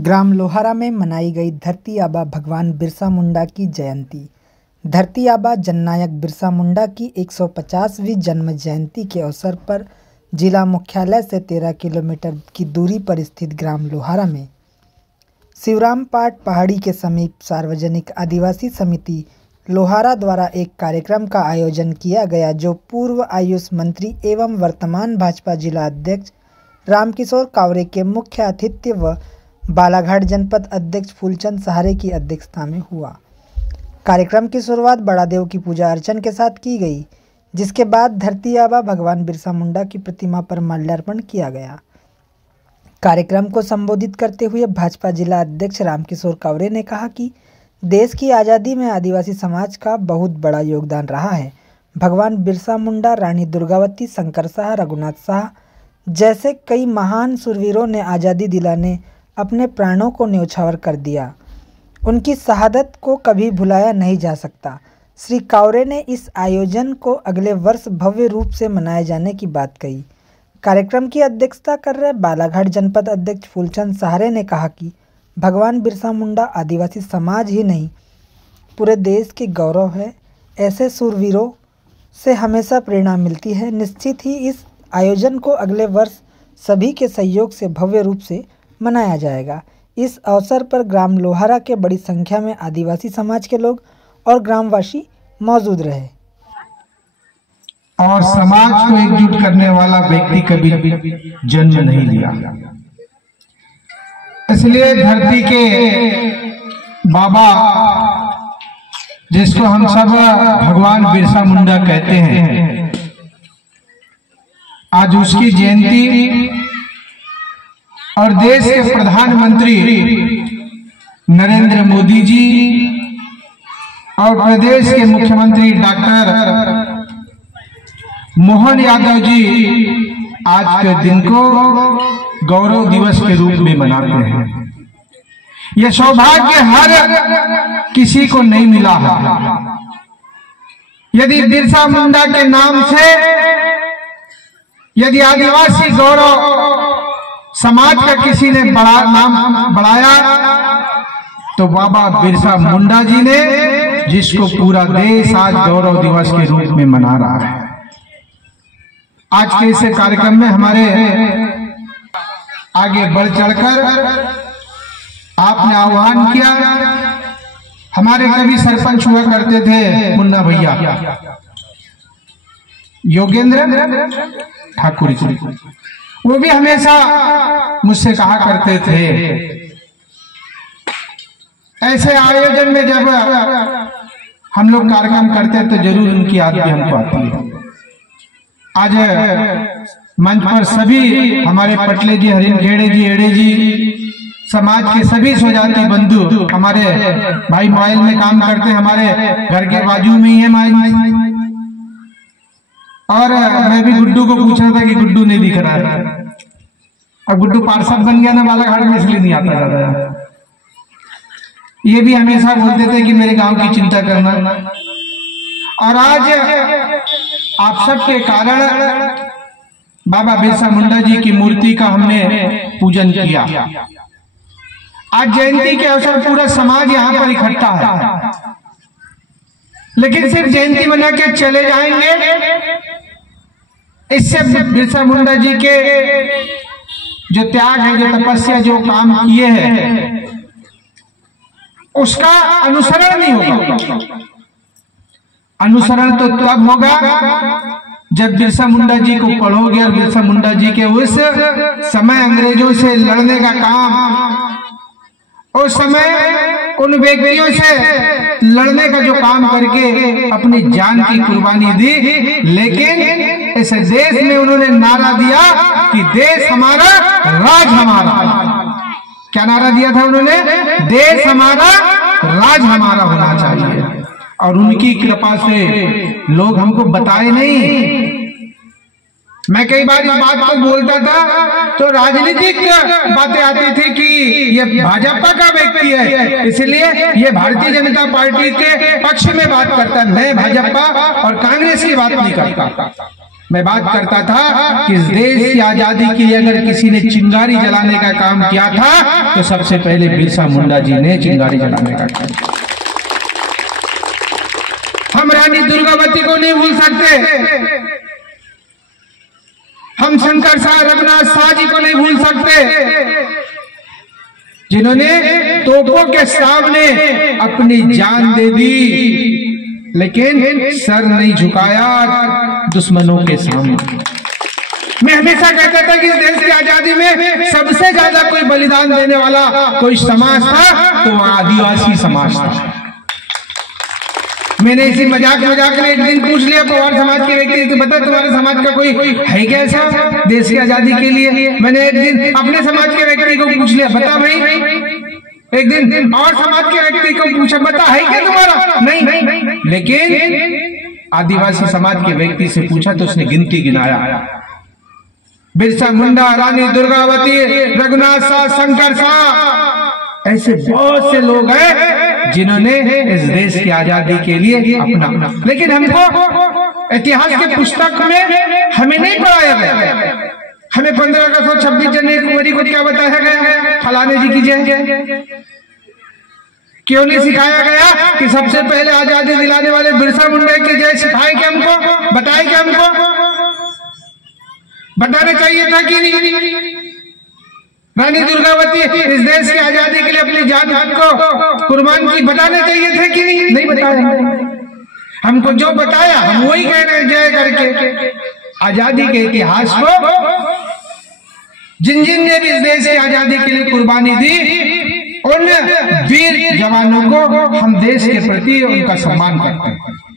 ग्राम लोहारा में मनाई गई धरती आबा भगवान बिरसा मुंडा की जयंती। धरती आबा जननायक बिरसा मुंडा की 150वीं जन्म जयंती के अवसर पर जिला मुख्यालय से 13 किलोमीटर की दूरी पर स्थित ग्राम लोहारा में शिवराम पाट पहाड़ी के समीप सार्वजनिक आदिवासी समिति लोहारा द्वारा एक कार्यक्रम का आयोजन किया गया, जो पूर्व आयुष मंत्री एवं वर्तमान भाजपा जिला अध्यक्ष रामकिशोर कावरे के मुख्य आतिथ्य व बालाघाट जनपद अध्यक्ष फूलचंद सहारे की अध्यक्षता में हुआ। कार्यक्रम की शुरुआत बड़ादेव की पूजा अर्चन के साथ की गई, जिसके बाद धरती आबा भगवान बिरसा मुंडा की प्रतिमा पर माल्यार्पण किया गया। कार्यक्रम को संबोधित करते हुए भाजपा जिला अध्यक्ष रामकिशोर कावरे ने कहा कि देश की आज़ादी में आदिवासी समाज का बहुत बड़ा योगदान रहा है। भगवान बिरसा मुंडा, रानी दुर्गावती, शंकर शाह, रघुनाथ शाह जैसे कई महान शूरवीरों ने आज़ादी दिलाने अपने प्राणों को न्यौछावर कर दिया। उनकी शहादत को कभी भुलाया नहीं जा सकता। श्री कावरे ने इस आयोजन को अगले वर्ष भव्य रूप से मनाए जाने की बात कही। कार्यक्रम की अध्यक्षता कर रहे बालाघाट जनपद अध्यक्ष फूलचंद सहारे ने कहा कि भगवान बिरसा मुंडा आदिवासी समाज ही नहीं, पूरे देश के गौरव है। ऐसे शूरवीरों से हमेशा प्रेरणा मिलती है। निश्चित ही इस आयोजन को अगले वर्ष सभी के सहयोग से भव्य रूप से मनाया जाएगा। इस अवसर पर ग्राम लोहारा के बड़ी संख्या में आदिवासी समाज के लोग और ग्रामवासी मौजूद रहे। और समाज को एकजुट करने वाला व्यक्ति कभी जन्म नहीं लिया, इसलिए धरती के बाबा, जिसको हम सब भगवान बिरसा मुंडा कहते हैं, आज उसकी जयंती और देश के प्रधानमंत्री नरेंद्र मोदी जी और प्रदेश के मुख्यमंत्री डॉक्टर मोहन यादव जी आज के दिन को गौरव दिवस के रूप में मनाते हैं। यह सौभाग्य हर किसी को नहीं मिला है। यदि बिरसा मुंडा के नाम से यदि आदिवासी गौरव समाज का किसी ने बड़ा नाम बढ़ाया तो बाबा बिरसा मुंडा जी ने, जिसको पूरा देश आज गौरव दिवस के रूप में मना रहा है। आज के इस कार्यक्रम में हमारे आगे बढ़ चढ़कर आपने आह्वान किया। हमारे कभी सरपंच हुआ करते थे मुन्ना भैया योगेंद्र ठाकुर जी, वो भी हमेशा मुझसे कहा करते थे, ऐसे आयोजन में जब हम लोग कार्यक्रम करते हैं तो जरूर उनकी याद भी हमको आती है। आज मंच पर सभी हमारे पटले जी, हरिनखेड़े जी, एड़े जी, समाज के सभी स्वजाति बंधु, हमारे भाई मोबाइल में काम करते, हमारे घर के बाजू में ही है मोबाइल। और मैं भी गुड्डू को पूछा था कि गुड्डू नहीं दिख रहा है, और गुड्डू पार्षद बन गया ना बालाघाट में, इसलिए नहीं आता ज्यादा। ये भी हमेशा बोलते थे कि मेरे गांव की चिंता करना। और आज आप सबके कारण बाबा बिरसा मुंडा जी की मूर्ति का हमने पूजन किया। आज जयंती के अवसर पूरा समाज यहाँ पर इकट्ठा है, लेकिन सिर्फ जयंती मना के चले जाएंगे, इससे बिरसा मुंडा जी के जो त्याग है, जो तपस्या, जो काम किए हैं, उसका अनुसरण नहीं होगा। अनुसरण तो तब होगा जब बिरसा मुंडा जी को पढ़ोगे और बिरसा मुंडा जी के उस समय अंग्रेजों से लड़ने का काम, उस समय उन व्यक्तियों से लड़ने का जो काम करके अपनी जान की कुर्बानी दी, लेकिन इस देश में उन्होंने नारा दिया कि देश हमारा, राज हमारा। क्या नारा दिया था उन्होंने? देश हमारा, राज हमारा होना चाहिए। और उनकी कृपा से लोग हमको बताए नहीं। मैं कई बार इस बात को बोलता था तो राजनीतिक बातें आती थी कि ये भाजपा का व्यक्ति है, इसलिए ये भारतीय जनता पार्टी के पक्ष में बात करता है। मैं भाजपा और कांग्रेस की बात नहीं करता। मैं बात करता था कि इस देश की आजादी के लिए अगर किसी ने चिंगारी जलाने का काम किया था तो सबसे पहले बिरसा मुंडा जी ने चिंगारी जलाने का काम किया। हम रानी दुर्गावती को नहीं भूल सकते, हम शंकर शाह रघुनाथ शाह जी को नहीं भूल सकते, जिन्होंने तोपों के सामने अपनी जान दे दी लेकिन सर नहीं झुकाया दुश्मनों के सामने। मैं हमेशा कहता था कि इस देश की आजादी में सबसे ज्यादा कोई बलिदान देने वाला कोई समाज था तो वह आदिवासी समाज था। मैंने इसी मजाक में एक दिन पूछ लिया पवार समाज के व्यक्ति से, बता तुम्हारे समाज का कोई है क्या ऐसा देश की आजादी के लिए? मैंने एक दिन अपने समाज के व्यक्ति को पूछ लिया, बता भाई। एक दिन और समाज के व्यक्ति को पूछा, बता है क्या तुम्हारा? नहीं। लेकिन आदिवासी समाज के व्यक्ति से पूछा तो उसने गिनती गिनाया। बिरसा मुंडा, रानी दुर्गावती, रघुनाथ शाह, शंकर शाह, ऐसे बहुत से लोग हैं जिन्होंने इस देश की आजादी के लिए अपना। लेकिन हमको इतिहास के पुस्तक में हमें नहीं पढ़ाया गया। हमें 15 अगस्त और 26 जनवरी को क्या बताया गया? फलाने जी की जय। क्यों नहीं सिखाया गया कि सबसे पहले आजादी दिलाने वाले बिरसा मुंडा की जय? सिखाए क्या हमको? बताए क्या हमको? बताना चाहिए था कि नहीं? रानी दुर्गावती इस देश की आजादी के लिए अपनी जान को कुर्बान की, बताना चाहिए थे कि नहीं बताया। हमको जो बताया हम वही कह रहे हैं जय करके। आजादी के इतिहास को जिन जिन ने भी इस देश की आजादी के लिए कुर्बानी दी उन वीर जवानों को हम देश के प्रति उनका सम्मान करते हैं।